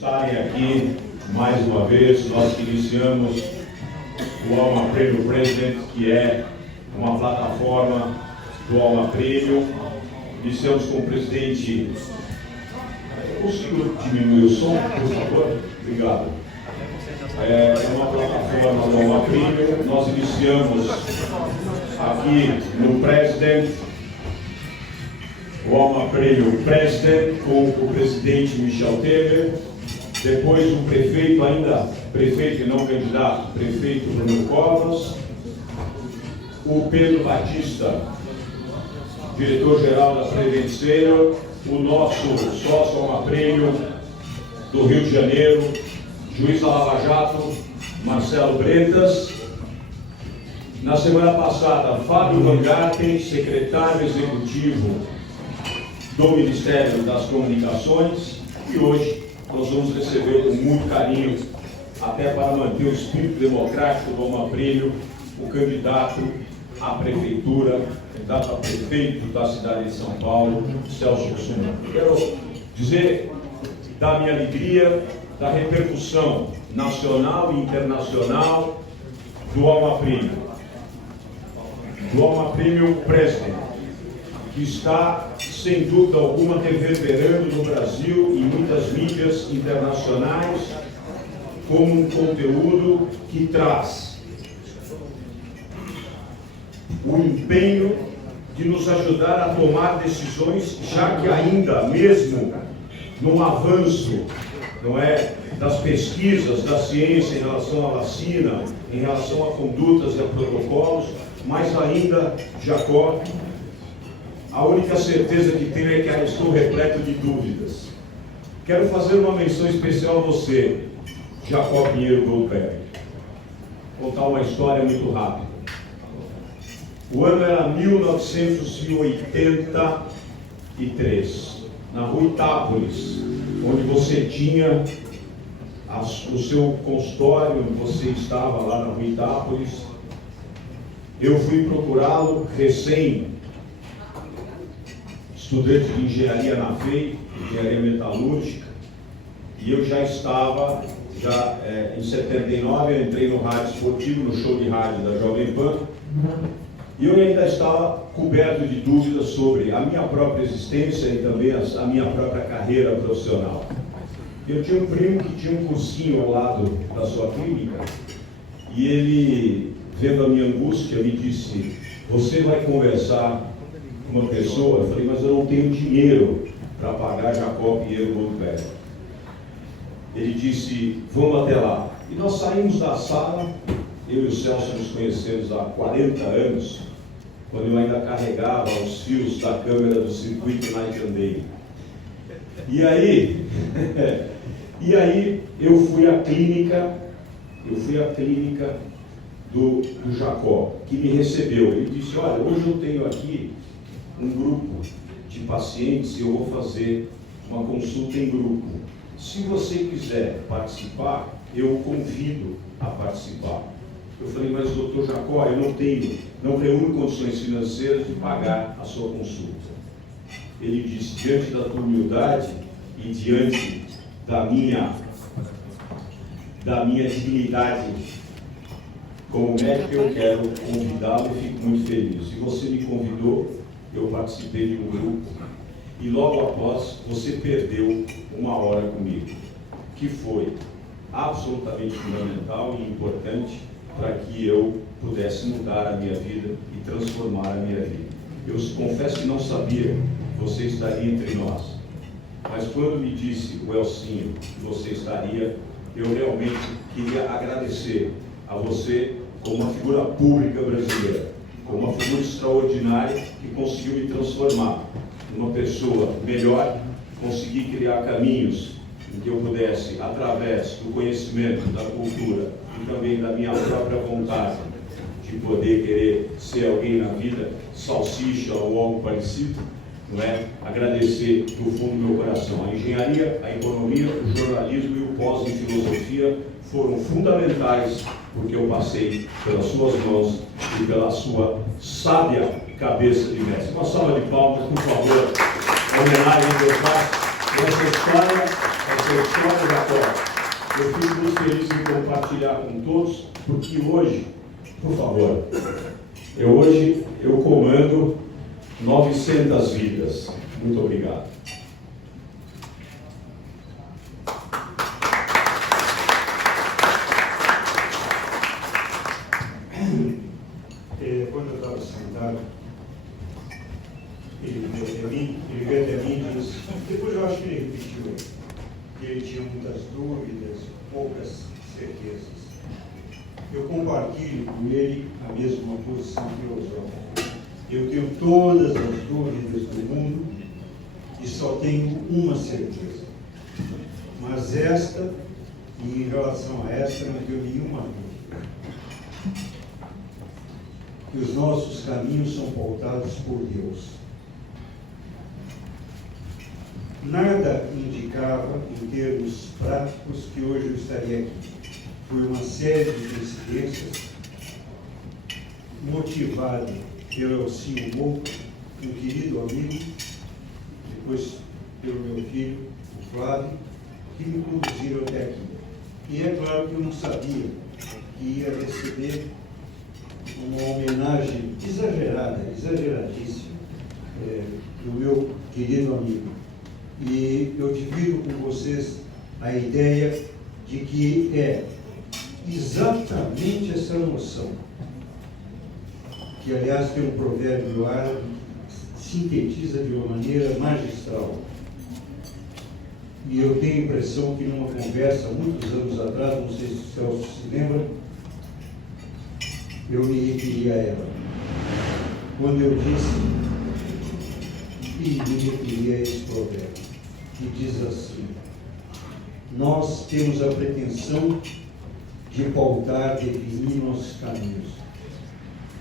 estarem aqui mais uma vez. Nós iniciamos o Alma Premium President, que é uma plataforma do Alma Premium. Iniciamos com o presidente. Eu consigo diminuir o som, por favor? Obrigado. É uma plataforma do Alma Premium. Nós iniciamos aqui no President, o Alma Premium President, com o presidente Michel Temer, depois o prefeito, ainda prefeito e não candidato, prefeito Bruno Covas, o Pedro Batista, diretor-geral da Prevenceira, o nosso sócio Alma Premium do Rio de Janeiro, juiz da Lava Jato, Marcelo Bretas. Na semana passada, Fábio Van Garten, secretário executivo do Ministério das Comunicações, e hoje nós vamos receber com muito carinho, até para manter o espírito democrático do Alma Premium, o candidato à prefeitura, candidato a prefeito da cidade de São Paulo, Celso Russomano. Quero dizer da minha alegria, da repercussão nacional e internacional do Alma Premium, do Alma Premium President, que está, sem dúvida alguma, reverberando no Brasil e em muitas mídias internacionais como um conteúdo que traz o empenho de nos ajudar a tomar decisões, já que ainda mesmo num avanço, não é, das pesquisas, da ciência em relação à vacina, em relação a condutas e a protocolos, mas ainda, Jacó, a única certeza que tenho é que eu estou repleto de dúvidas. Quero fazer uma menção especial a você, Jacó Pinheiro Goldberg. Contar uma história muito rápida. O ano era 1983, na rua Itápolis, onde você tinha o seu consultório, onde você estava lá na rua Itápolis. Eu fui procurá-lo estudante de engenharia na FEI, engenharia metalúrgica, e eu já estava, em 79, eu entrei no rádio esportivo, no show de rádio da Jovem Pan, e eu ainda estava coberto de dúvidas sobre a minha própria existência e também a minha própria carreira profissional. Eu tinha um primo que tinha um cursinho ao lado da sua clínica, e ele, vendo a minha angústia, me disse: você vai conversar com uma pessoa? Eu falei: mas eu não tenho dinheiro para pagar Jacó Pinheiro Goldberg. Ele disse: vamos até lá. E nós saímos da sala. Eu e o Celso nos conhecemos há 40 anos, quando eu ainda carregava os fios da câmera do circuito Night and Day. E aí eu fui à clínica do Jacó, que me recebeu. Ele disse: olha, hoje eu tenho aqui um grupo de pacientes e eu vou fazer uma consulta em grupo. Se você quiser participar, eu o convido a participar. Eu falei: mas doutor Jacó, eu não reúno condições financeiras de pagar a sua consulta. Ele disse: diante da tua humildade e diante da minha dignidade como médico, eu quero convidá-lo e fico muito feliz. E você me convidou, eu participei de um grupo, e logo após você perdeu uma hora comigo, que foi absolutamente fundamental e importante para que eu pudesse mudar a minha vida e transformar a minha vida. Eu confesso que não sabia que você estaria entre nós, mas quando me disse o Elcinho que você estaria, eu realmente queria agradecer a você como uma figura pública brasileira, como uma figura extraordinária que conseguiu me transformar numa pessoa melhor, conseguir criar caminhos em que eu pudesse, através do conhecimento, da cultura e também da minha própria vontade de poder querer ser alguém na vida, salsicha ou algo parecido, não é? Agradecer do fundo do meu coração. A engenharia, a economia, o jornalismo e o pós em filosofia foram fundamentais, porque eu passei pelas suas mãos e pela sua sábia cabeça de mestre. Uma salva de palmas, por favor, em homenagem ao meu pai, essa história essa história da Copa. Eu fico muito feliz em compartilhar com todos, porque hoje, por favor, hoje eu comando 900 vidas. Muito obrigado. Quando eu estava sentado, ele veio até mim e disse, depois eu acho que ele repetiu, que ele tinha muitas dúvidas, poucas certezas. Eu compartilho com ele a mesma posição filosófica. Eu tenho todas as dúvidas do mundo e só tenho uma certeza. Mas esta, e em relação a esta, não tenho nenhuma dúvida. Que os nossos caminhos são pautados por Deus. Nada indicava, em termos práticos, que hoje eu estaria aqui. Foi uma série de coincidências, motivado pelo Elcinho Mouco, um querido amigo, depois pelo meu filho, o Flávio, que me conduziram até aqui. E é claro que eu não sabia que ia receber uma homenagem exageradíssima do meu querido amigo. E eu divido com vocês a ideia de que é exatamente essa noção, que aliás tem um provérbio árabe que sintetiza de uma maneira magistral. E eu tenho a impressão que numa conversa, muitos anos atrás, não sei se o Celso se lembra, eu me referi a ela. Quando eu disse, e me referi a esse provérbio, que diz assim: nós temos a pretensão de pautar, definir nossos caminhos,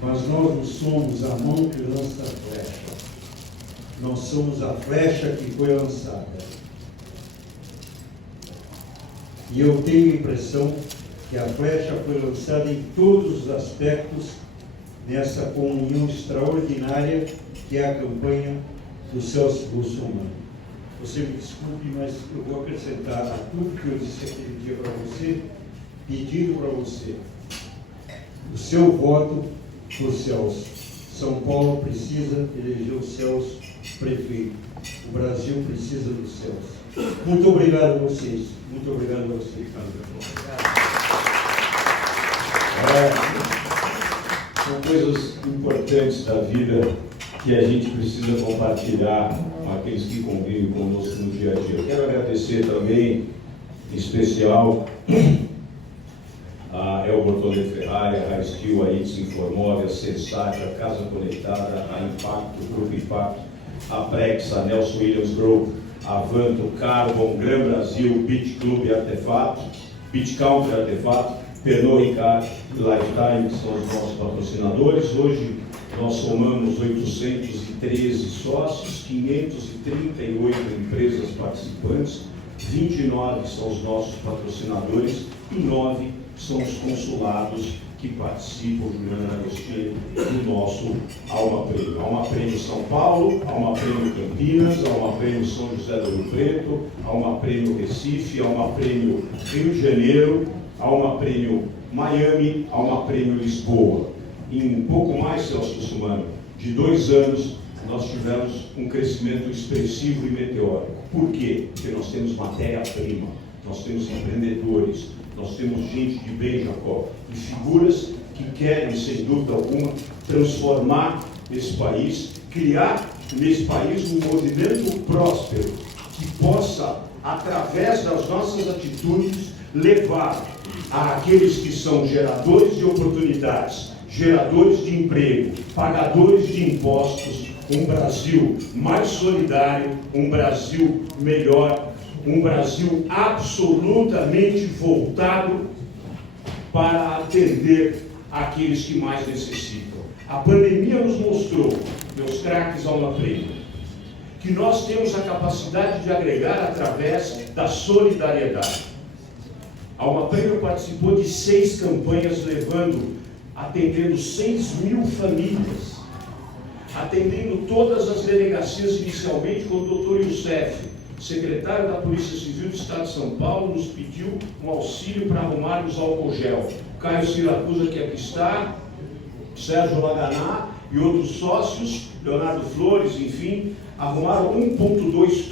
mas nós não somos a mão que lança a flecha, nós somos a flecha que foi lançada. E eu tenho a impressão que a flecha foi lançada em todos os aspectos nessa comunhão extraordinária que é a campanha do Celso Russomano. Você me desculpe, mas eu vou acrescentar a tudo que eu disse aquele dia para você, pedindo para você o seu voto por Celso. São Paulo precisa eleger o Celso prefeito. O Brasil precisa do Celso. Muito obrigado a vocês. Muito obrigado a vocês. São coisas importantes da vida que a gente precisa compartilhar com aqueles que convivem conosco no dia a dia. Quero agradecer também, em especial, a El Bortoleto Ferrari, a High Skill, a Itz Informóvel, a Sensat, a Casa Conectada, a Impacto, o Grupo Impacto, a Prex, a Nelson Williams Group, a Vanto, Carbon, Gran Brasil, Beach Club Artefato, Beach Country Artefato, Pernod Ricard e Lifetime, que são os nossos patrocinadores. Hoje nós somamos 813 sócios, 538 empresas participantes, 29 são os nossos patrocinadores e 9 são os consulados que participam, Juliana Agostini, do nosso Alma Prêmio. Alma Prêmio São Paulo, Alma Prêmio Campinas, Alma Prêmio São José do Rio Preto, Alma Prêmio Recife, Alma Prêmio Rio de Janeiro, Alma Prêmio Miami, Alma Prêmio Lisboa. Em pouco mais, Celso Russomano, de 2 anos, nós tivemos um crescimento expressivo e meteórico. Por quê? Porque nós temos matéria-prima, nós temos empreendedores, nós temos gente de bem, Jacó, e figuras que querem, sem dúvida alguma, transformar esse país, criar nesse país um movimento próspero que possa, através das nossas atitudes, levar àqueles que são geradores de oportunidades, geradores de emprego, pagadores de impostos, um Brasil mais solidário, um Brasil melhor, um Brasil absolutamente voltado para atender aqueles que mais necessitam. A pandemia nos mostrou, meus craques Alma Prêmio, que nós temos a capacidade de agregar através da solidariedade. A Alma Prêmio participou de 6 campanhas atendendo 6.000 famílias, atendendo todas as delegacias inicialmente com o Dr. Youssef, secretário da Polícia Civil do Estado de São Paulo, nos pediu um auxílio para arrumarmos álcool gel. Caio Siracusa, que aqui está, Sérgio Laganá e outros sócios, Leonardo Flores, enfim, arrumaram 1,2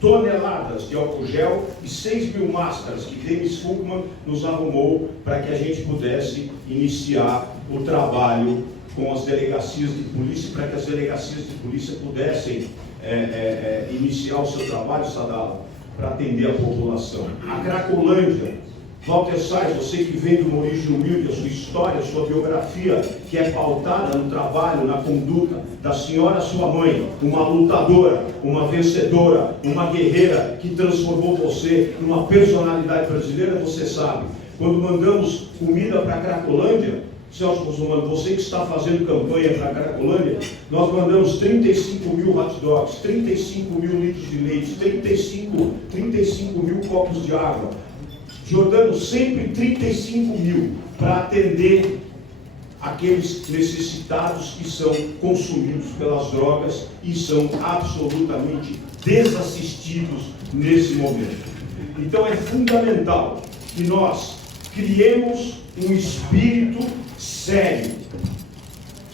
toneladas de álcool gel e 6.000 máscaras que Denis Fugman nos arrumou para que a gente pudesse iniciar o trabalho com as delegacias de polícia, para que as delegacias de polícia pudessem iniciar o seu trabalho, Sadala, para atender a população. A Cracolândia, Walter Sais, você que vem de uma origem humilde, a sua história, a sua biografia, que é pautada no trabalho, na conduta da senhora, sua mãe, uma lutadora, uma vencedora, uma guerreira que transformou você numa personalidade brasileira, você sabe. Quando mandamos comida para a Cracolândia, Celso Russomano, você que está fazendo campanha para a Cracolândia, nós mandamos 35.000 hot dogs, 35.000 litros de leite, 35.000 copos de água. Jordano, sempre 35.000 para atender aqueles necessitados que são consumidos pelas drogas e são absolutamente desassistidos nesse momento. Então é fundamental que nós criemos um espírito sério,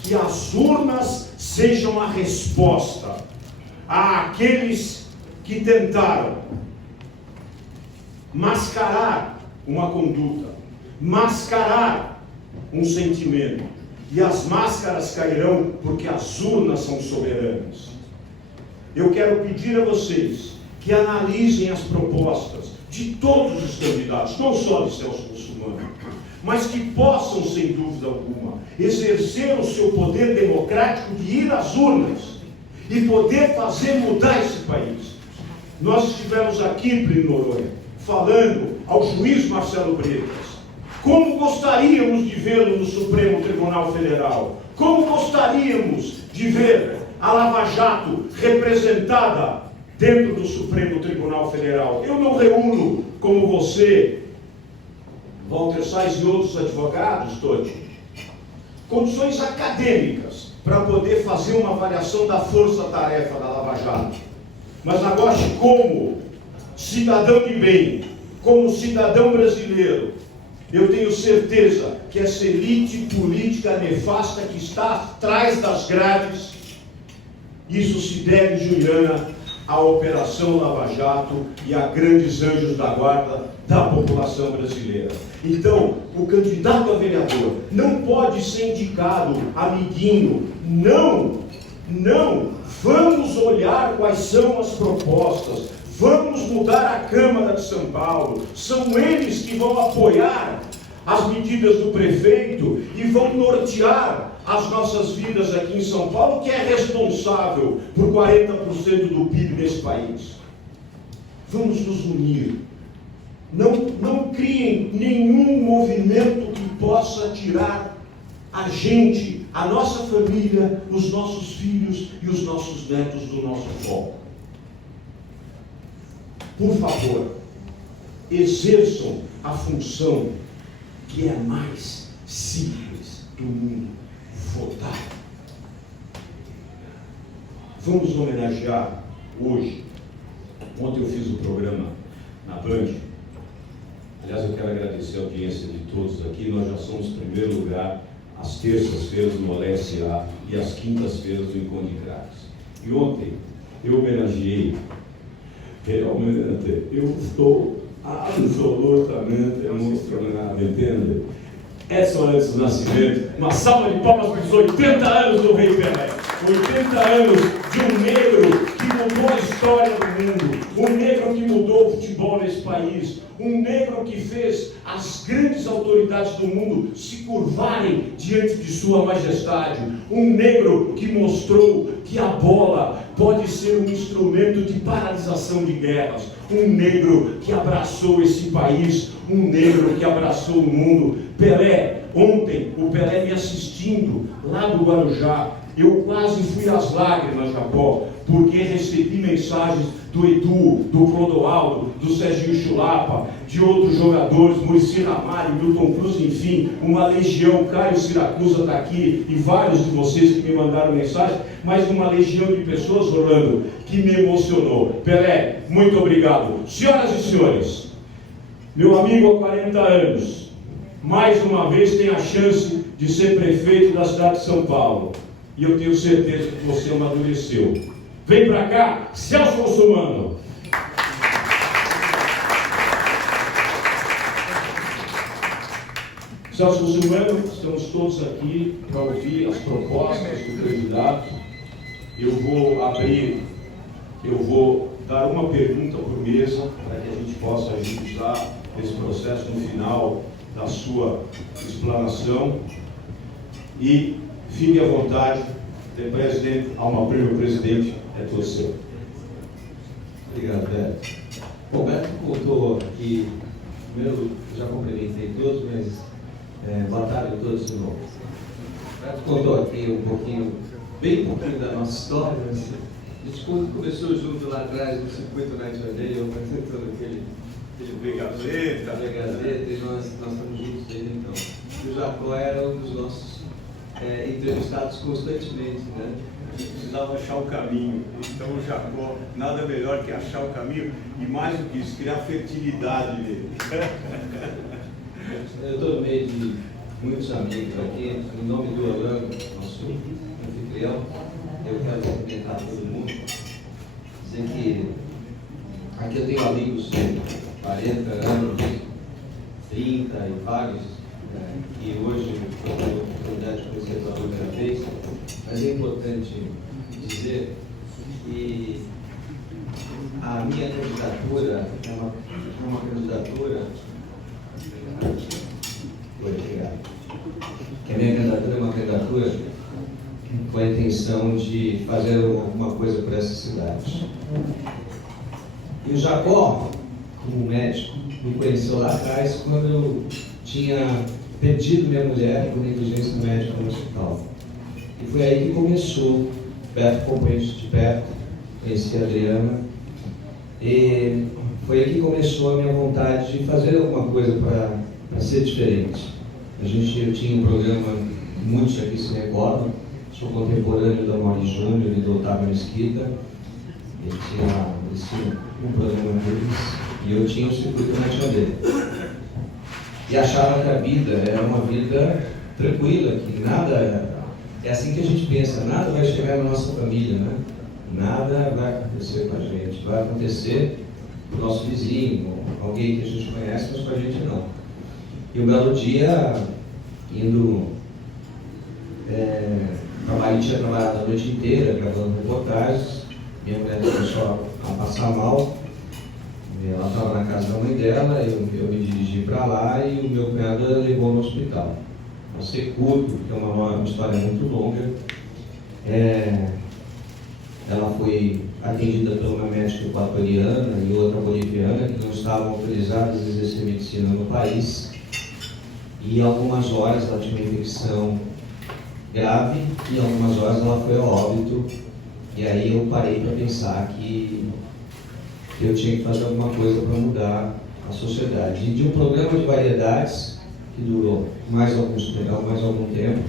que as urnas sejam a resposta àqueles que tentaram mascarar uma conduta, mascarar um sentimento, e as máscaras cairão porque as urnas são soberanas. Eu quero pedir a vocês que analisem as propostas de todos os candidatos, não só de Celso Russomano, mas que possam, sem dúvida alguma, exercer o seu poder democrático de ir às urnas e poder fazer mudar esse país. Nós estivemos aqui, Plínio Noronha, falando ao juiz Marcelo Bretas, como gostaríamos de vê-lo no Supremo Tribunal Federal, como gostaríamos de ver a Lava Jato representada dentro do Supremo Tribunal Federal. Eu não reúno, como você, Walter Sais e outros advogados, Totti, condições acadêmicas para poder fazer uma avaliação da força-tarefa da Lava Jato. Mas agora, como cidadão de bem, como cidadão brasileiro, eu tenho certeza que essa elite política nefasta que está atrás das grades, isso se deve, Juliana, à Operação Lava Jato e a grandes anjos da guarda da população brasileira. Então, o candidato a vereador não pode ser indicado amiguinho. Não, vamos olhar quais são as propostas, vamos mudar a Câmara de São Paulo. São eles que vão apoiar as medidas do prefeito e vão nortear as nossas vidas aqui em São Paulo, que é responsável por 40% do PIB desse país. Vamos nos unir. Não criem nenhum movimento que possa tirar a gente, a nossa família, os nossos filhos e os nossos netos do nosso foco. Por favor, exerçam a função que é a mais simples do mundo: votar. Vamos homenagear hoje. Ontem eu fiz o programa na Band. Aliás, eu quero agradecer a audiência de todos aqui. Nós já somos primeiro lugar às terças-feiras no Olé SA e às quintas-feiras no Encontro de Craques. E ontem eu homenageei. Realmente, eu estou absolutamente emocionado, entende? Edson Arantes do Nascimento, uma salva de palmas para os 80 anos do Rei Pelé. 80 anos de um negro que mudou a história do mundo, um negro que mudou o futebol nesse país, um negro que fez as grandes autoridades do mundo se curvarem diante de sua majestade, um negro que mostrou que a bola pode ser um instrumento de paralisação de guerras, um negro que abraçou esse país, um negro que abraçou o mundo. Pelé, ontem, o Pelé me assistindo lá do Guarujá, eu quase fui às lágrimas, Jacó, porque recebi mensagens do Edu, do Clodoaldo, do Serginho Chulapa, de outros jogadores, Muricy Ramalho, Milton Cruz, enfim, uma legião. Caio Siracusa está aqui e vários de vocês que me mandaram mensagem, mas uma legião de pessoas, Orlando, que me emocionou. Pelé, muito obrigado. Senhoras e senhores, meu amigo há 40 anos, mais uma vez tem a chance de ser prefeito da cidade de São Paulo. E eu tenho certeza que você amadureceu. Vem para cá, Celso Russomano. Celso Russomano, estamos todos aqui para ouvir as propostas do candidato. Eu vou dar uma pergunta por mesa para que a gente possa agilizar esse processo no final da sua explanação. E fique à vontade, presidente, meu presidente, é todo seu. Obrigado, Beto. Bom, Beto contou aqui, primeiro, já cumprimentei todos, mas boa tarde a todos de novo. Beto contou aqui bem pouquinho da nossa história. A gente começou junto lá atrás no circuito Night Valley, eu apresentando aquele Gazeta, e nós estamos juntos desde então. E o Jacó era um dos nossos entrevistados constantemente, né? A gente precisava achar o caminho, então o Jacó, nada melhor que achar o caminho e mais do que isso, criar fertilidade nele. Eu estou no meio de muitos amigos aqui, em nome do Orlando, nosso anfitrião, eu quero cumprimentar todo mundo, dizer que aqui eu tenho amigos de 40 anos, 30 e vários, que hoje eu tenho a oportunidade de conhecer pela primeira vez, mas é importante dizer que a minha candidatura é uma candidatura. Que a minha candidatura é uma candidatura com a intenção de fazer alguma coisa por essa cidade. E o Jacó, como médico, me conheceu lá atrás quando eu tinha perdido minha mulher por negligência médica no hospital. E foi aí que começou. Beto acompanhou isso de perto, conheci a Adriana. E foi aí que começou a minha vontade de fazer alguma coisa para ser diferente. Eu tinha um programa que muitos aqui se recordam, sou contemporâneo da Mauri Júnior e do Otávio Mesquita. Eles tinham um programa deles e eu tinha o circuito na dele. E achava que a vida era uma vida tranquila, que nada, é assim que a gente pensa, nada vai chegar na nossa família, né? Nada vai acontecer com a gente, vai acontecer com o nosso vizinho, alguém que a gente conhece, mas com a gente não. E um belo dia, indo, tinha trabalhado a noite inteira, gravando reportagens, minha mulher começou a passar mal, ela estava na casa da mãe dela, eu me dirigi para lá e o meu cunhado levou no hospital. Vou ser curto, porque é uma história muito longa. Ela foi atendida por uma médica equatoriana e outra boliviana que não estavam autorizadas a exercer medicina no país. E algumas horas ela tinha uma infecção grave e algumas horas ela foi a óbito. E aí eu parei para pensar que eu tinha que fazer alguma coisa para mudar a sociedade. E de um programa de variedades, que durou mais algum tempo,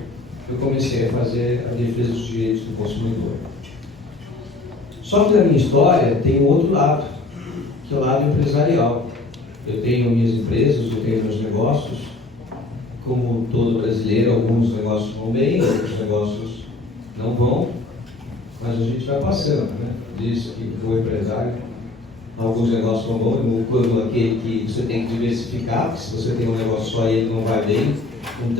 eu comecei a fazer a defesa dos direitos do consumidor. Só que na minha história tem um outro lado, que é o lado empresarial. Eu tenho minhas empresas, eu tenho meus negócios. Como todo brasileiro, alguns negócios vão bem, outros negócios não vão, mas a gente vai passando, né? Diz que o empresário, alguns negócios vão bem, como aquele que você tem que diversificar, porque se você tem um negócio só e ele não vai bem, com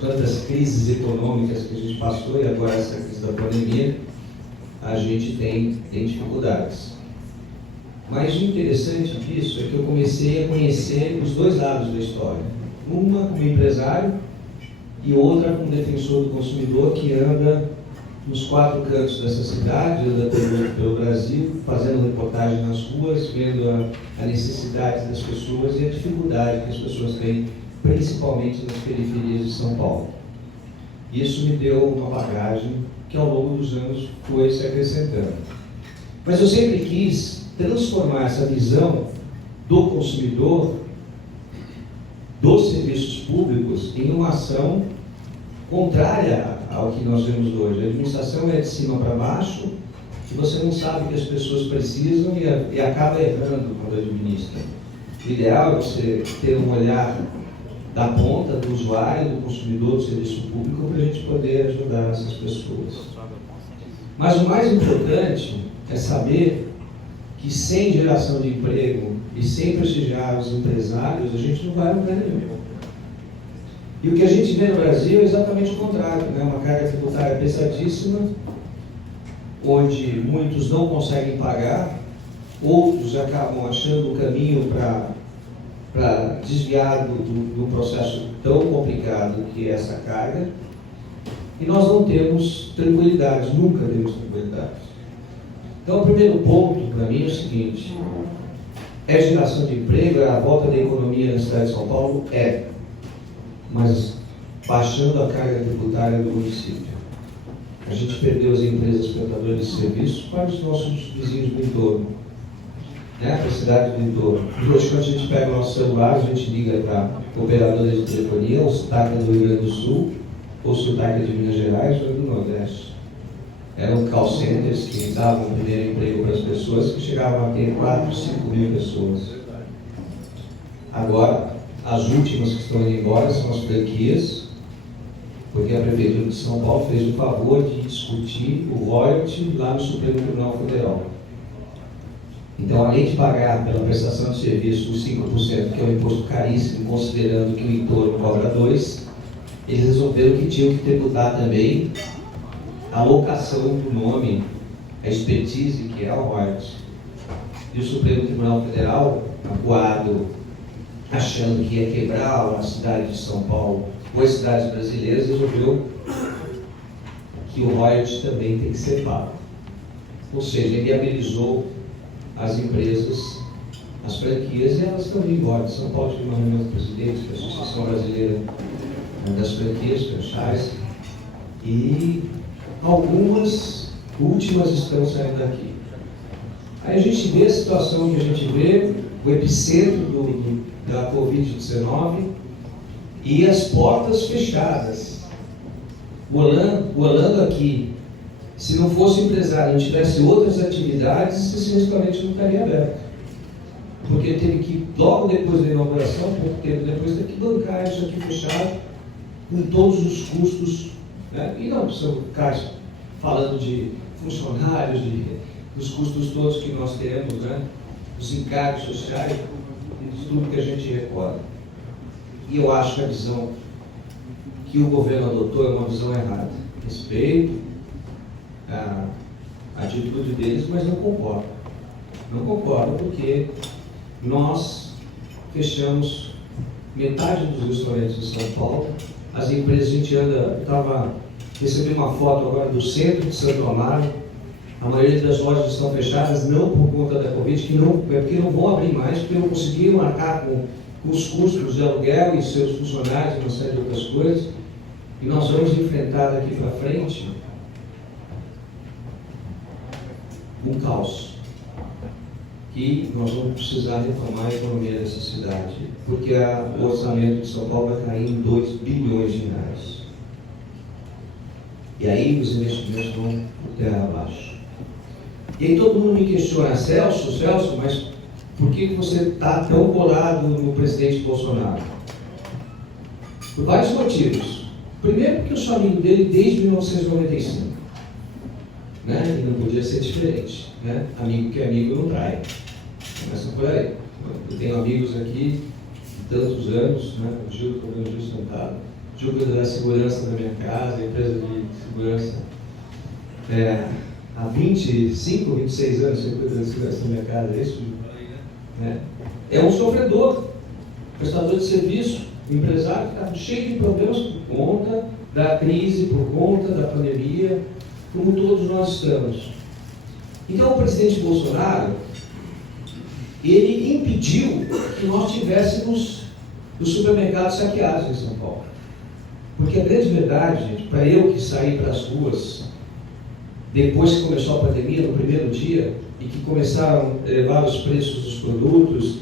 tantas crises econômicas que a gente passou e agora essa crise da pandemia, a gente tem dificuldades. Mas o interessante disso é que eu comecei a conhecer os dois lados da história. Uma como empresário e outra como defensor do consumidor que anda nos quatro cantos dessa cidade, anda pelo Brasil, fazendo reportagem nas ruas, vendo a necessidade das pessoas e a dificuldade que as pessoas têm, principalmente nas periferias de São Paulo. Isso me deu uma bagagem que ao longo dos anos foi se acrescentando. Mas eu sempre quis transformar essa visão do consumidor, dos serviços públicos, em uma ação contrária ao que nós vemos hoje. A administração é de cima para baixo, e você não sabe o que as pessoas precisam e acaba errando quando administra. O ideal é você ter um olhar da ponta do usuário, do consumidor, do serviço público, para a gente poder ajudar essas pessoas. Mas o mais importante é saber que sem geração de emprego e sem prestigiar os empresários, a gente não vai a lugar nenhum. E o que a gente vê no Brasil é exatamente o contrário, né? Uma carga tributária pesadíssima, onde muitos não conseguem pagar, outros acabam achando o caminho para desviar do processo tão complicado que é essa carga, e nós não temos tranquilidade, nunca temos tranquilidade. Então, o primeiro ponto para mim é o seguinte: é geração de emprego, é a volta da economia na cidade de São Paulo? É, mas baixando a carga tributária do município. A gente perdeu as empresas prestadoras de serviços para os nossos vizinhos do entorno, né? Para a cidade do entorno. E hoje, quando a gente pega o nosso celular, a gente liga para operadoras de telefonia, o sotaque do Rio Grande do Sul, ou o sotaque de Minas Gerais ou do Nordeste. Eram call centers que davam o primeiro emprego para as pessoas, que chegavam a ter 4, 5 mil pessoas. Agora, as últimas que estão indo embora são as franquias, porque a Prefeitura de São Paulo fez o favor de discutir o royalty lá no Supremo Tribunal Federal. Então, além de pagar pela prestação de serviço os 5%, que é um imposto caríssimo, considerando que o entorno cobra 2%, eles resolveram que tinham que tributar também a locação do nome, a expertise que é o royalty. E o Supremo Tribunal Federal, acuado, achando que ia quebrar a cidade de São Paulo ou as cidades brasileiras, resolveu que o royalty também tem que ser pago. Ou seja, ele viabilizou as empresas, as franquias, e elas estão indo embora. São Paulo tive uma reunião com o presidente da Associação Brasileira das Franquias, franchise, e algumas últimas estão saindo daqui. Aí a gente vê a situação que a gente vê, o epicentro da Covid-19 e as portas fechadas. O Orlando aqui, se não fosse empresário e tivesse outras atividades, esse restaurante não estaria aberto. Porque teve que, logo depois da inauguração, pouco tempo depois, ter que bancar isso aqui fechado, com todos os custos, né? E não precisamos ficar falando de funcionários, dos custos todos que nós temos, né? Os encargos sociais, de tudo que a gente recorda. E eu acho que a visão que o governo adotou é uma visão errada. Respeito a atitude deles, mas não concordo. Não concordo porque nós fechamos metade dos restaurantes de São Paulo. As empresas, a gente anda, recebi uma foto agora do centro de Santo Amaro. A maioria das lojas estão fechadas, não por conta da Covid, porque não vão abrir mais, porque não conseguiram arcar com os custos de aluguel e seus funcionários e uma série de outras coisas. E nós vamos enfrentar daqui para frente um caos. Que nós vamos precisar retomar a economia dessa cidade, porque o orçamento de São Paulo vai cair em 2 bilhões de reais. E aí os investimentos vão por terra abaixo. E aí todo mundo me questiona: Celso, mas por que você está tão colado no presidente Bolsonaro? Por vários motivos. Primeiro, porque eu sou amigo dele desde 1995. Né? E não podia ser diferente. Né? Amigo que é amigo não trai. Começa por aí. Eu tenho amigos aqui de tantos anos, né? O Gil, o Gil sentado. O Gil cuida da segurança da minha casa, a empresa de segurança. Há 25, 26 anos você cuida da segurança da minha casa, é isso? Né? É um sofredor, prestador de serviço, empresário que está cheio de problemas por conta da crise, por conta da pandemia, como todos nós estamos. Então o presidente Bolsonaro, ele impediu que nós tivéssemos os supermercados saqueados em São Paulo. Porque a grande verdade, gente, para eu que saí para as ruas, depois que começou a pandemia, no primeiro dia, e que começaram a elevar os preços dos produtos,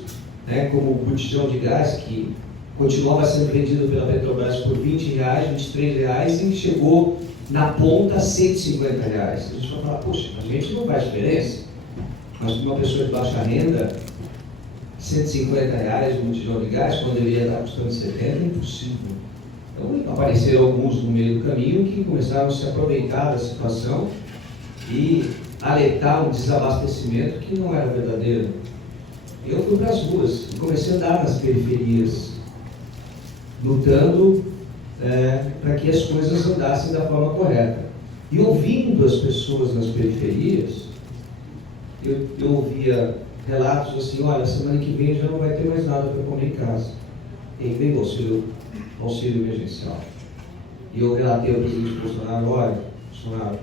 né, como o botijão de gás, que continuava sendo vendido pela Petrobras por R$20, R$23, e chegou na ponta a R$150. A gente vai falar, poxa, a gente não faz diferença, mas para uma pessoa de baixa renda, R$150 um botijão de gás, quando deveria estar custando 70, é impossível. Então apareceram alguns no meio do caminho que começaram a se aproveitar da situação e alertar um desabastecimento que não era verdadeiro. Eu fui para as ruas e comecei a andar nas periferias, lutando para que as coisas andassem da forma correta. E ouvindo as pessoas nas periferias, eu ouvia relatos assim, olha, semana que vem já não vai ter mais nada para comer em casa. E aí veio o auxílio emergencial. E eu relatei ao presidente Bolsonaro, olha, Bolsonaro,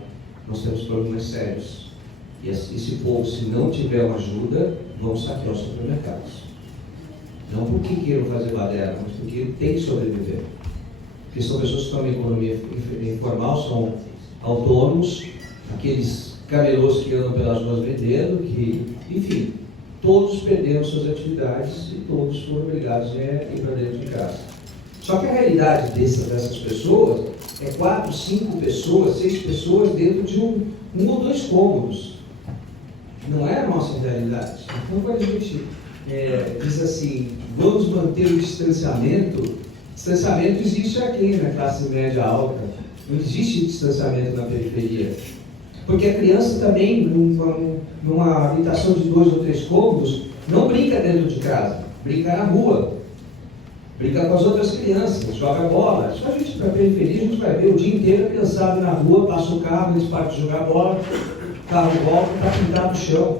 nós temos problemas sérios. E esse povo, se não tiver uma ajuda, vão saquear os supermercados. Não porque queiram fazer baderna, mas porque tem que sobreviver. Porque são pessoas que estão na economia informal, são autônomos, aqueles camelôs que andam pelas ruas vendendo, que, enfim, todos perderam suas atividades e todos foram obrigados a ir para dentro de casa. Só que a realidade dessas pessoas é 4, 5 pessoas, 6 pessoas dentro de um ou dois cômodos. Não é a nossa realidade. Então, quando a gente diz assim, vamos manter o distanciamento existe aqui na classe média alta, não existe distanciamento na periferia. Porque a criança também, numa habitação de 2 ou 3 cômodos, não brinca dentro de casa, brinca na rua, brinca com as outras crianças, joga bola. Só a gente para a periferia, a gente vai ver o dia inteiro a criançada na rua, passa o carro, eles param de jogar bola, o carro volta, está pintado no chão.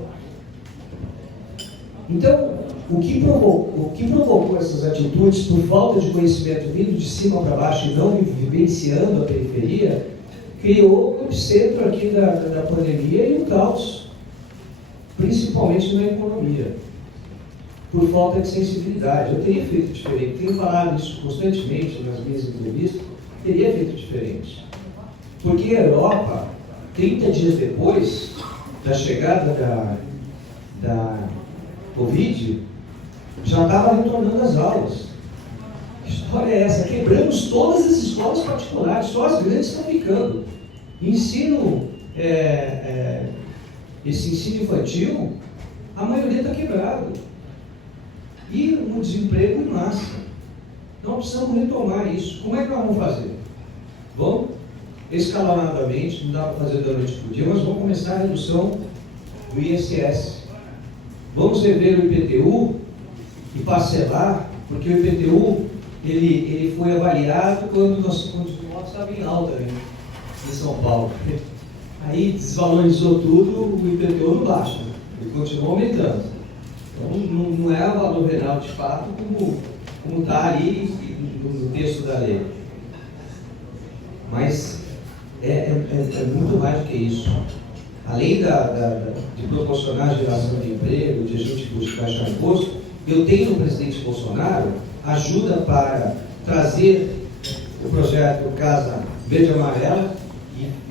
Então, o que provocou essas atitudes, por falta de conhecimento vindo de cima para baixo e não vivenciando a periferia, criou o epicentro aqui da pandemia e o caos, principalmente na economia, por falta de sensibilidade. Eu teria feito diferente, tenho falado isso constantemente nas minhas entrevistas, teria feito diferente. Porque a Europa, 30 dias depois da chegada da Covid, já estava retornando às aulas. Que história é essa? Quebramos todas as escolas particulares, só as grandes estão ficando. Esse ensino infantil, a maioria está quebrado. E um desemprego em massa. Então precisamos retomar isso. Como é que nós vamos fazer? Vamos, escalonadamente, não dá para fazer da noite para o dia, mas vamos começar a redução do ISS. Vamos rever o IPTU e parcelar, porque o IPTU ele foi avaliado quando os votos estavam em alta, né, em São Paulo. Aí desvalorizou tudo, o IPTU não baixa, ele continua aumentando. Então não é o valor real de fato como está ali no texto da lei. Mas é muito mais do que isso. Além de proporcionar a geração de emprego, de a gente buscar imposto, eu tenho no presidente Bolsonaro ajuda para trazer o projeto Casa Verde e Amarela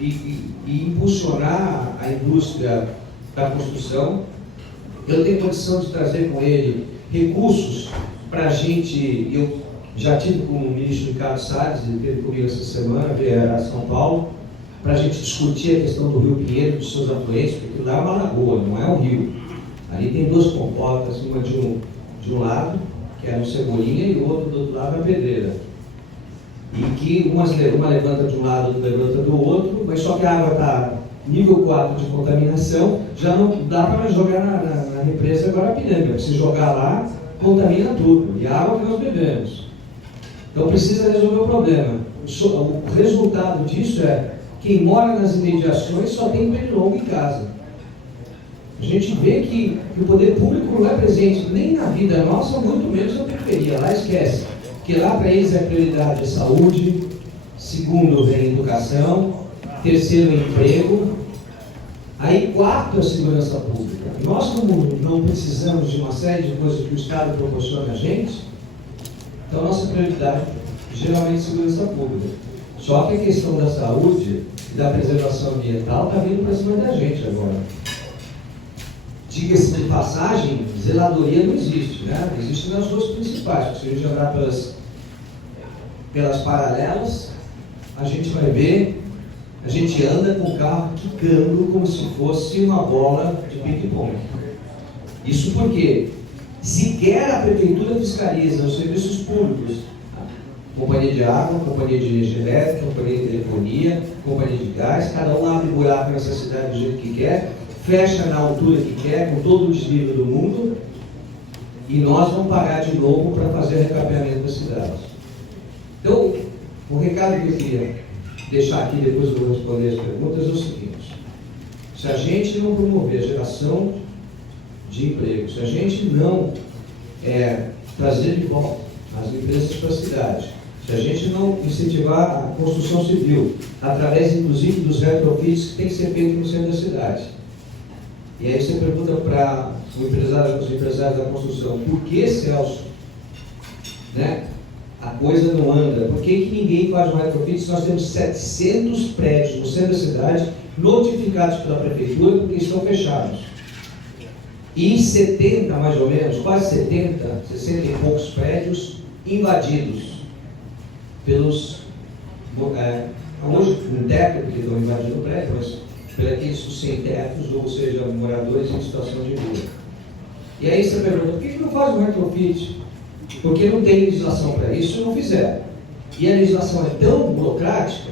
e impulsionar a indústria da construção. Eu tenho condição de trazer com ele recursos para a gente. Eu já tive com o ministro Ricardo Salles, ele esteve comigo essa semana, veio a São Paulo, para a gente discutir a questão do Rio Pinheiro, dos seus afluentes, porque lá é uma lagoa, não é um rio. Ali tem 2 comportas, uma de um lado, que é no Cebolinha, e o outro do outro lado na Pedreira. E que uma levanta de um lado, outra levanta do outro, mas só que a água está nível 4 de contaminação, já não dá para jogar na represa Guarapiranga. Se jogar lá, contamina tudo, e a água que nós bebemos. Então precisa resolver o problema. O resultado disso é quem mora nas imediações só tem pernilongo em casa. A gente vê que o poder público não é presente nem na vida nossa, muito menos na periferia. Lá esquece. Porque lá para eles a prioridade é saúde, segundo vem educação, terceiro é emprego, aí 4 é a segurança pública. Nós, como não precisamos de uma série de coisas que o Estado proporciona a gente, então nossa prioridade geralmente é segurança pública. Só que a questão da saúde e da preservação ambiental está vindo para cima da gente agora. diga-se de passagem, zeladoria não existe, né? Existe nas duas principais. Se a gente andar pelas paralelas, a gente vai ver, a gente anda com o carro quicando como se fosse uma bola de ping-pong. Isso porque sequer a prefeitura fiscaliza os serviços públicos. Companhia de água, companhia de energia elétrica, companhia de telefonia, companhia de gás, cada um abre buraco nessa cidade do jeito que quer, fecha na altura que quer, com todo o desnível do mundo, e nós vamos pagar de novo para fazer recapeamento da cidade. Então, o recado que eu queria deixar aqui, depois eu vou responder as perguntas, é o seguinte: se a gente não promover a geração de emprego, se a gente não trazer de volta as empresas para a cidade, se a gente não incentivar a construção civil, através inclusive dos retrofits que tem que ser feito no centro da cidade. E aí você pergunta para os empresários da construção, por que, Celso, né, a coisa não anda? Por que ninguém faz um retrofit se nós temos 700 prédios no centro da cidade notificados pela prefeitura porque estão fechados? E 70, mais ou menos, quase 60 e poucos prédios invadidos pelos, hoje com teto, porque estão invadindo o prédio, mas por aqueles sem tetos, ou seja, moradores em situação de rua. E aí você pergunta, por que não faz um retrofit? Porque não tem legislação para isso e não fizeram. E a legislação é tão burocrática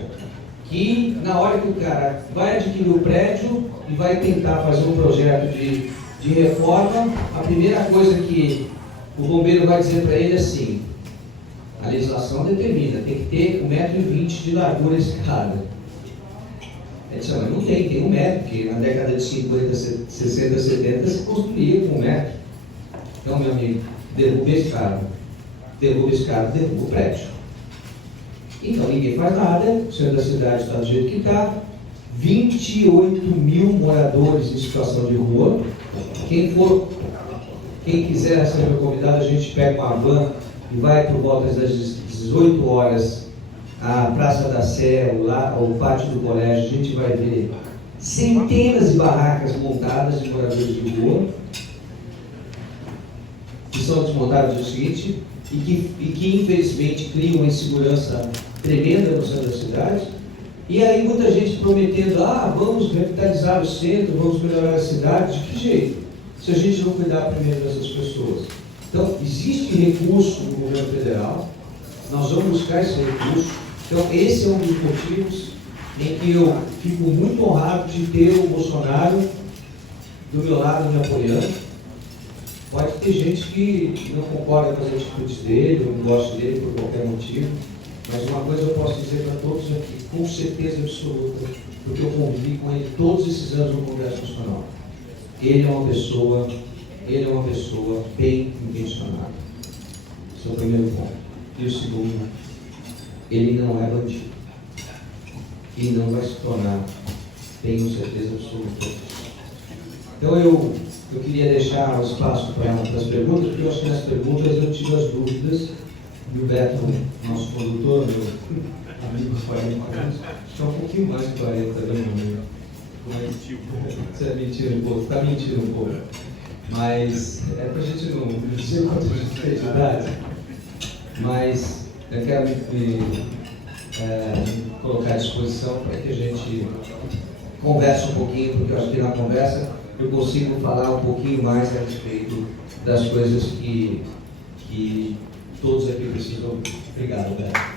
que na hora que o cara vai adquirir o prédio e vai tentar fazer um projeto de reforma, a primeira coisa que o bombeiro vai dizer para ele é assim: a legislação determina, tem que ter 1,20 m de largura escada. Ele disse, mas não tem 1 metro, porque na década de 50, 60, 70 se construía com 1 metro. Então, meu amigo, derruba esse cara, derruba o prédio. Então ninguém faz nada, o centro da cidade está do jeito que está, 28 mil moradores em situação de rua. Quem quiser ser meu convidado, a gente pega uma van e vai por volta das 18 horas à Praça da Sé, o pátio do colégio. A gente vai ver centenas de barracas montadas de moradores de rua, que são desmontadas do seguinte, e que infelizmente criam uma insegurança tremenda no centro da cidade. E aí muita gente prometendo, vamos revitalizar o centro, vamos melhorar a cidade. De que jeito? Se a gente não cuidar primeiro dessas pessoas. Então, existe recurso no governo federal, nós vamos buscar esse recurso. Então, esse é um dos motivos em que eu fico muito honrado de ter o Bolsonaro do meu lado me apoiando. Pode ter gente que não concorda com as atitudes dele, ou não gosta dele por qualquer motivo, mas uma coisa eu posso dizer para todos aqui, com certeza absoluta, porque eu convivi com ele todos esses anos no Congresso Nacional. Ele é uma pessoa bem intencionada. Esse é o primeiro ponto. E o segundo, ele não é bandido. E não vai se tornar, tenho certeza absoluta. Então eu queria deixar o espaço para as perguntas, porque eu acho que nas perguntas eu tive as dúvidas, e o Beto, nosso condutor, meu amigo 40 anos, acho que é um pouquinho mais de 40, né, meu amigo? Você é mentira um pouco, está mentindo um pouco. Mas é para a gente não dizer quanto a gente tem de idade. Mas eu quero me colocar à disposição para que a gente converse um pouquinho, porque eu acho que na conversa eu consigo falar um pouquinho mais a respeito das coisas que todos aqui precisam ouvir. Obrigado, Beto.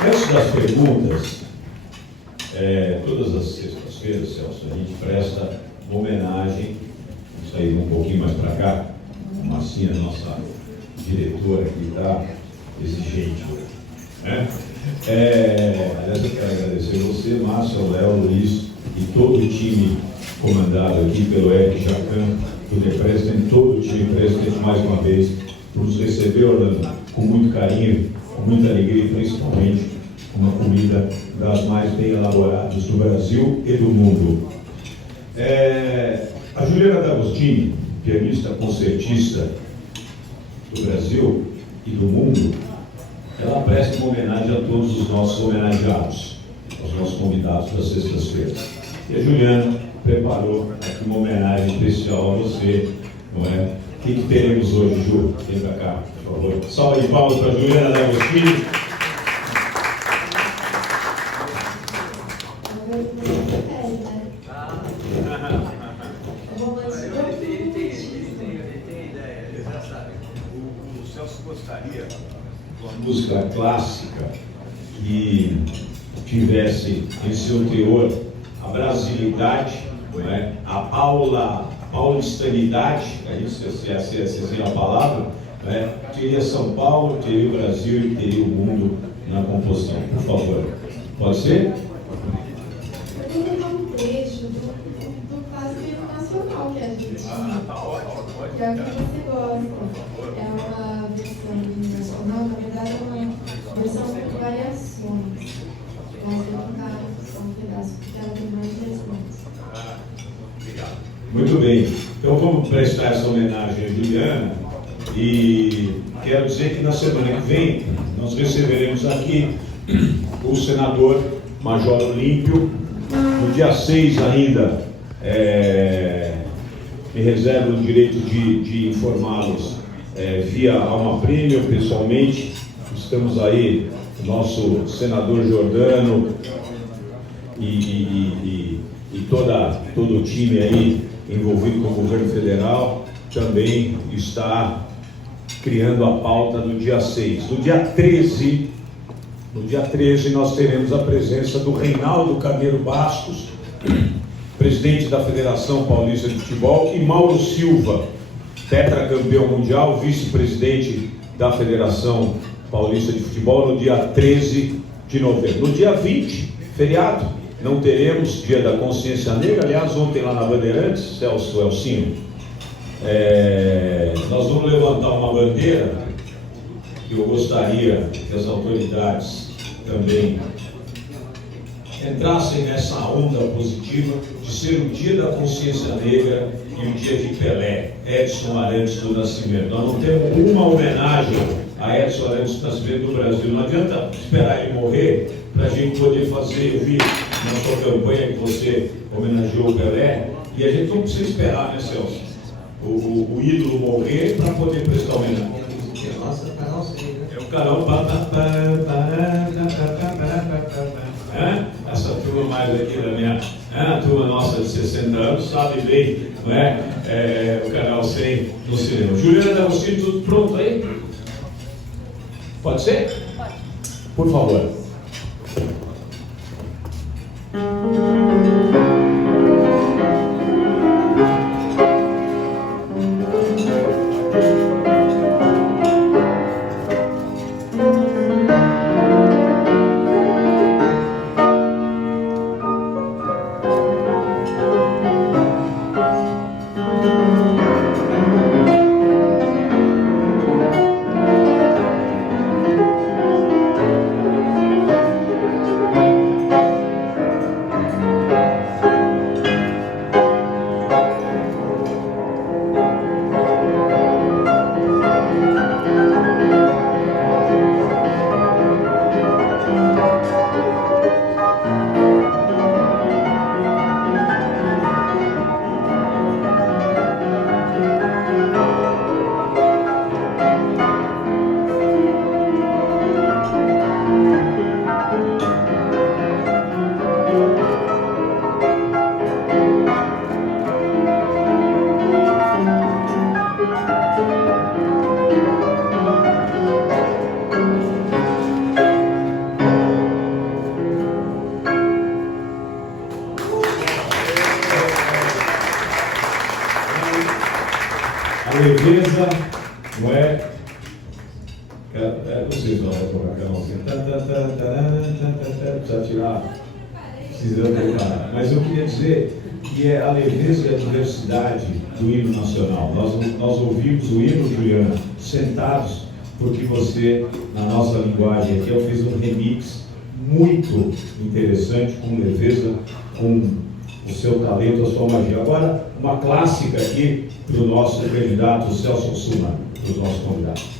Antes das perguntas, todas as sextas-feiras, Celso, a gente presta uma homenagem, vamos sair um pouquinho mais para cá, a Marcinha, nossa diretora, que está exigente hoje. Né? Aliás, eu quero agradecer você, Márcio, Léo, Luiz e todo o time comandado aqui pelo Eric Jacan, do The President, todo o time President, mais uma vez, por nos receber, Orlando, com muito carinho, com muita alegria e principalmente uma comida das mais bem elaboradas do Brasil e do mundo. A Juliana D'Agostini, pianista concertista do Brasil e do mundo, ela presta uma homenagem a todos os nossos homenageados. aos nossos convidados das sextas-feiras. E a Juliana preparou aqui uma homenagem especial a você, não é? O que teremos hoje, Ju? Vem para cá, por favor. Salve de palmas para a Juliana D'Agostini. O Celso gostaria de uma música clássica que tivesse em seu teor a brasilidade, não é? A paulistanidade, é isso, se é a palavra, não é? Teria São Paulo, teria o Brasil e teria o mundo na composição. Por favor, pode ser? Eu vou pegar um trecho do clássico nacional que a gente que é o que você gosta. É uma versão do hino nacional, na verdade é uma versão com variações. Mas eu vou tocar só um pedaço, porque ela tem mais versões. Muito bem, então vamos prestar essa homenagem a Juliana e quero dizer que na semana que vem nós receberemos aqui o senador Major Olímpio. No dia 6 ainda, me reservo o direito de informá-los via Alma Premium, pessoalmente. Estamos aí, nosso senador Jordano e todo o time aí envolvido com o governo federal também está criando a pauta do dia 6. No dia 13 nós teremos a presença do Reinaldo Carneiro Bastos, presidente da Federação Paulista de Futebol, e Mauro Silva, tetracampeão mundial, vice-presidente da Federação Paulista de Futebol, no dia 13 de novembro. No dia 20, feriado, não teremos Dia da Consciência Negra. Aliás, ontem lá na Bandeirantes, Celso Elcinho, nós vamos levantar uma bandeira que eu gostaria que as autoridades também entrassem nessa onda positiva de ser o Dia da Consciência Negra e o dia de Pelé, Edson Arantes do Nascimento. Nós não temos uma homenagem a Edson Arantes do Nascimento do Brasil. Não adianta esperar ele morrer para a gente poder fazer. Eu vi na sua campanha que você homenageou o Pelé, e a gente não precisa esperar, né, Celso? O ídolo morrer para poder prestar homenagem. Nossa, canal sim, né? É o canal. Essa turma mais aqui da minha, a turma nossa de 60 anos sabe bem, não é? O canal 100 no cinema. Juliana D'Agostini, tudo pronto aí? Pode ser? Pode. Por favor. A leveza, não é? Vocês vão tocar aquela música. Precisa tirar. Precisa preparar. Mas eu queria dizer que é a leveza e a diversidade do hino nacional. Nós ouvimos o hino, Juliana, sentados, porque você, na nossa linguagem aqui, eu fiz um remix muito interessante, com leveza, com o seu talento, a sua magia. Agora, uma clássica aqui para o nosso candidato Celso Russomano, para os nossos convidados.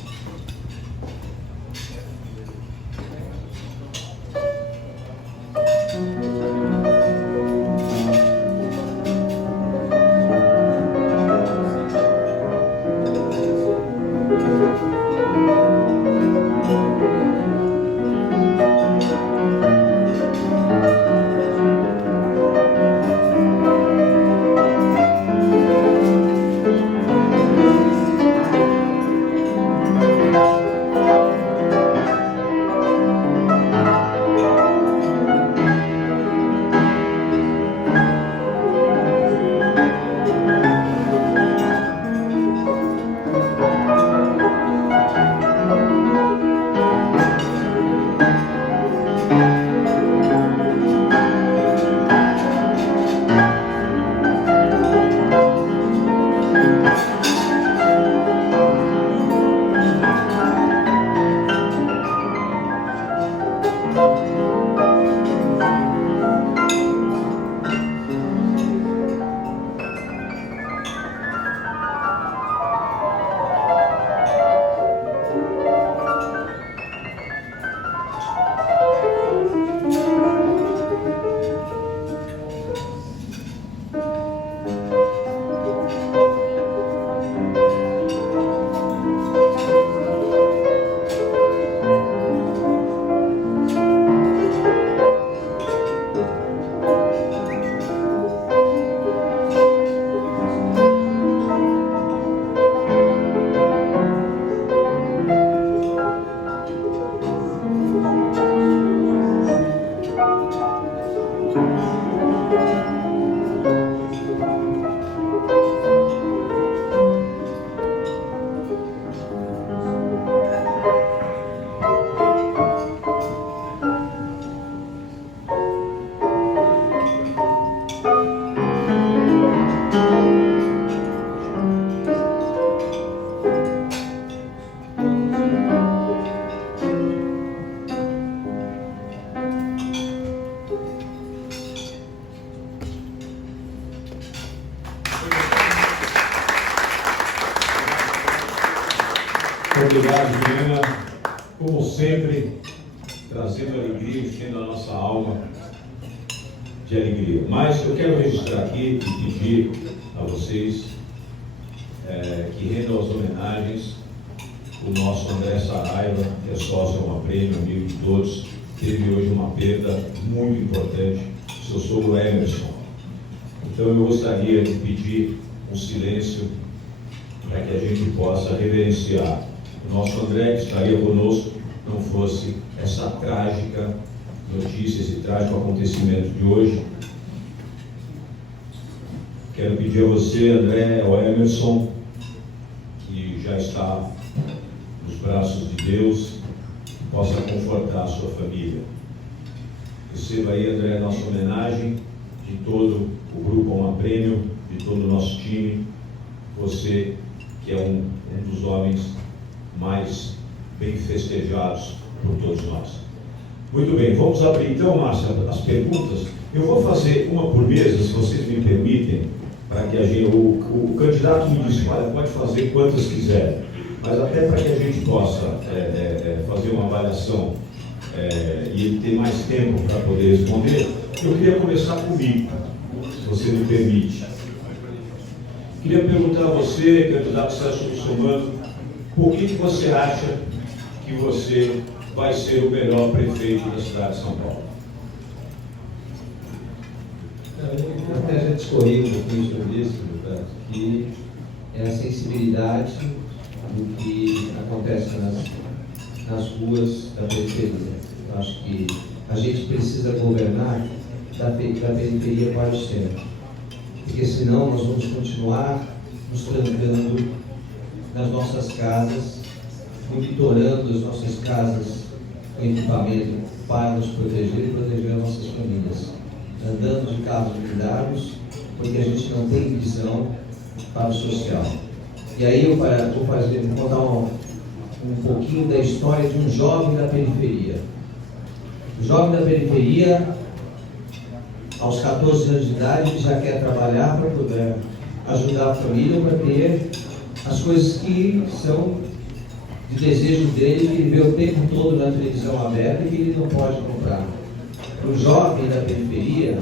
obrigado, Juliana. Como sempre, trazendo alegria, enchendo a nossa alma de alegria. Mas eu quero registrar aqui e pedir a vocês que rendam as homenagens. O nosso André Saraiva, que é sócio Uma Prêmio, amigo de todos, teve hoje uma perda muito importante, seu sogro Emerson. Então eu gostaria de pedir um silêncio para que a gente possa reverenciar o nosso André, que estaria conosco, não fosse essa trágica notícia, esse trágico acontecimento de hoje. Quero pedir a você, André, ao Emerson, que já está nos braços de Deus, que possa confortar a sua família. Receba aí, André, a nossa homenagem de todo o Grupo Uma Prêmio, de todo o nosso time. Você que é um dos homens mais bem festejados por todos nós. Muito bem, vamos abrir então, Márcia, as perguntas. Eu vou fazer uma por mesa, se vocês me permitem, para que a gente, o candidato me disse, olha, pode fazer quantas quiser, mas até para que a gente possa fazer uma avaliação e ele ter mais tempo para poder responder, eu queria começar comigo, se você me permite. Queria perguntar a você, candidato Sérgio Russomano, por que você acha que você vai ser o melhor prefeito da cidade de São Paulo? Eu até já discorri um pouquinho sobre isso, que é a sensibilidade do que acontece nas ruas da periferia. Eu acho que a gente precisa governar da periferia para o centro, porque senão nós vamos continuar nos trancando nas nossas casas, monitorando as nossas casas com equipamento para nos proteger e proteger as nossas famílias, andando de carros blindados, porque a gente não tem visão para o social. E aí eu vou contar um pouquinho da história de um jovem da periferia. O jovem da periferia, aos 14 anos de idade, ele já quer trabalhar para poder ajudar a família, para ter as coisas que são de desejo dele, que ele vê o tempo todo na televisão aberta e que ele não pode comprar. Para o jovem da periferia,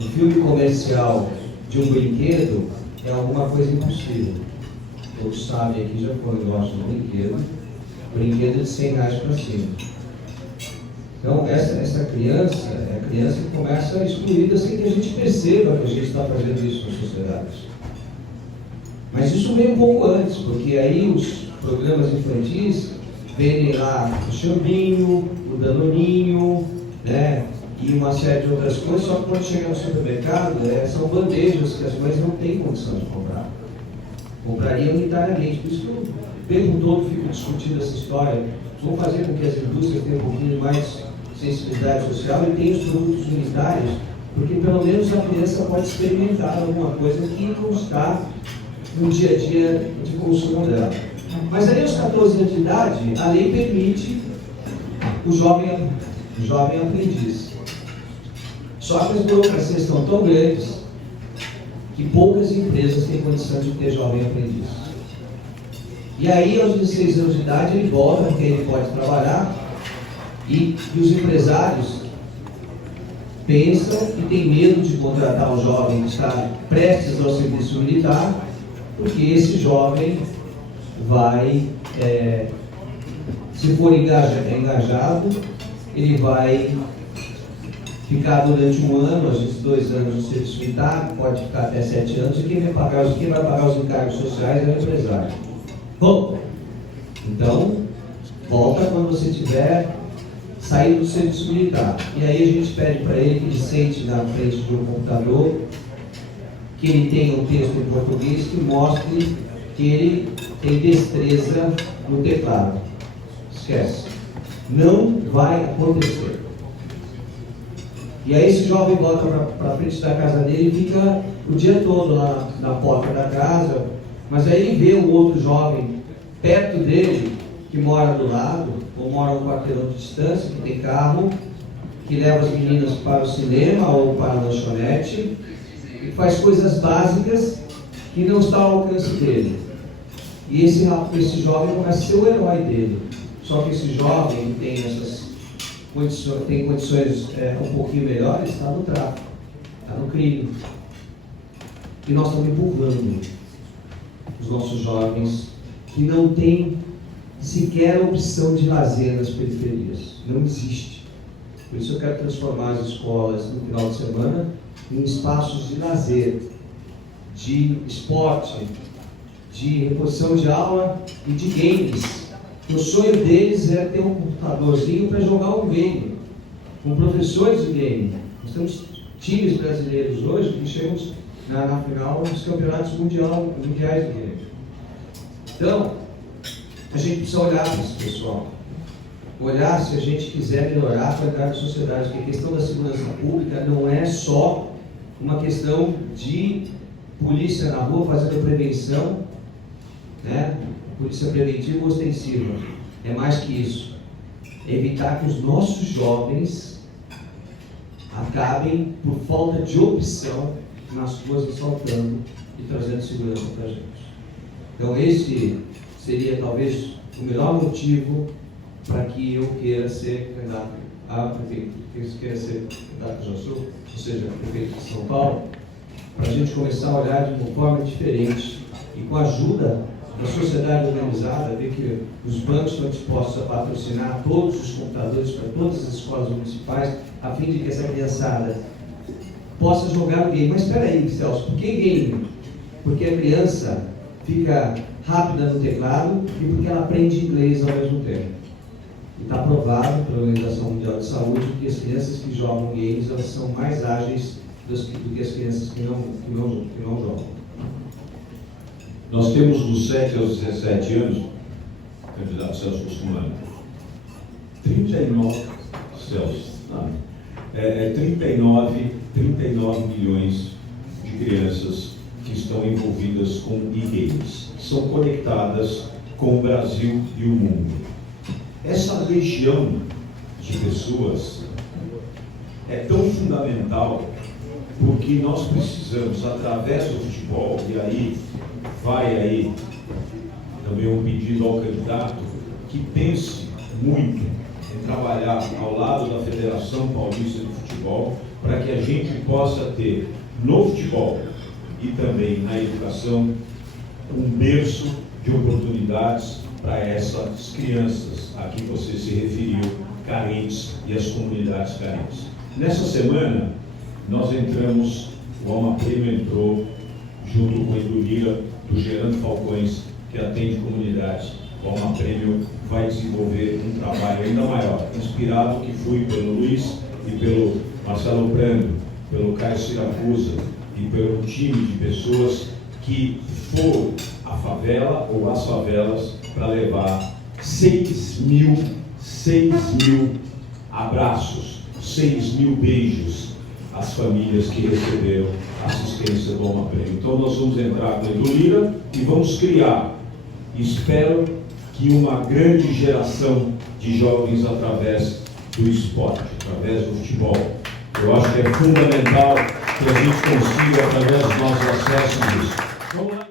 um filme comercial de um brinquedo é alguma coisa impossível. Todos sabem aqui, já foram negócio de brinquedo de R$100 para cima. Então, essa criança é a criança que começa excluída sem que a gente perceba que a gente está fazendo isso na sociedade. Mas isso veio um pouco antes, porque aí os programas infantis vendem lá o Xambinho, o Danoninho, né, e uma série de outras coisas, só que quando chega no supermercado, são bandejas que as mães não têm condição de comprar. Comprariam unitariamente. Por isso que o tempo todo fico discutindo essa história. Vamos fazer com que as indústrias tenham um pouquinho mais sensibilidade social e tenham os produtos unitários, porque pelo menos a criança pode experimentar alguma coisa que não está no dia a dia de consumo dela. Mas aí aos 14 anos de idade, a lei permite o jovem aprendiz. Só que as burocracias estão tão grandes que poucas empresas têm condição de ter jovem aprendiz. E aí, aos 16 anos de idade, ele volta, porque ele pode trabalhar, e os empresários pensam e têm medo de contratar um jovem que está prestes ao serviço militar, porque esse jovem vai, se for engajado, ele vai ficar durante 1 ano, às vezes 2 anos no serviço militar, pode ficar até 7 anos, e quem vai pagar os encargos sociais é o empresário. Bom, então, volta quando você tiver saído do serviço militar. E aí a gente pede para ele que ele sente na frente de um computador, que ele tenha um texto em português que mostre que ele tem destreza no teclado. Esquece. Não vai acontecer. E aí esse jovem volta para frente da casa dele e fica o dia todo lá na porta da casa, mas aí ele vê um outro jovem perto dele, que mora do lado, ou mora um quarteirão de distância, que tem carro, que leva as meninas para o cinema ou para a lanchonete, e faz coisas básicas que não estão ao alcance dele. E esse jovem começa a ser o herói dele. Só que esse jovem tem essas condições, tem condições um pouquinho melhores, está no tráfico, está no crime. E nós estamos empurrando os nossos jovens que não têm sequer opção de lazer nas periferias. Não existe. Por isso eu quero transformar as escolas no final de semana em espaços de lazer, de esporte, de reposição de aula e de games. O sonho deles é ter um computadorzinho para jogar um game, com professores de game. Nós temos times brasileiros hoje que chegam na final dos campeonatos mundiais de game. Então, a gente precisa olhar para esse pessoal. Olhar se a gente quiser melhorar a qualidade da sociedade, porque a questão da segurança pública não é só uma questão de polícia na rua fazendo prevenção, né? Polícia preventiva ou ostensiva. É mais que isso. É evitar que os nossos jovens acabem, por falta de opção, nas ruas assaltando e trazendo segurança para a gente. Então esse seria talvez o melhor motivo para que eu queira ser candidato a prefeito, já sou, ou seja, prefeito de São Paulo, para a gente começar a olhar de uma forma diferente e com a ajuda da sociedade organizada, ver que os bancos estão dispostos a patrocinar todos os computadores para todas as escolas municipais, a fim de que essa criançada possa jogar o game. Mas espera aí, Celso, por que game? Porque a criança fica rápida no teclado e porque ela aprende inglês ao mesmo tempo. E está provado pela Organização Mundial de Saúde que as crianças que jogam games elas são mais ágeis do que as crianças que não jogam. Nós temos dos 7 aos 17 anos, candidato Celso Russomano, 39 milhões de crianças que estão envolvidas com e-games, são conectadas com o Brasil e o mundo. Essa legião de pessoas é tão fundamental porque nós precisamos, através do futebol, e aí vai aí também um pedido ao candidato que pense muito em trabalhar ao lado da Federação Paulista de Futebol para que a gente possa ter no futebol e também na educação um berço de oportunidades para essas crianças a que você se referiu, carentes, e as comunidades carentes. Nessa semana nós entramos, o Alma Prêmio entrou junto com o Edu Lira, do Gerando Falcões, que atende comunidades. O Alma Prêmio vai desenvolver um trabalho ainda maior, inspirado que fui pelo Luiz e pelo Marcelo Brando, pelo Caio Siracusa e pelo time de pessoas que foram à favela ou às favelas para levar 6 mil abraços, 6 mil beijos às famílias que receberam assistência do Alma Prêmio. Então nós vamos entrar com o Edu Lira e vamos criar, espero que uma grande geração de jovens através do esporte, através do futebol. Eu acho que é fundamental que a gente consiga, através dos nossos acessos, isso. Vamos lá.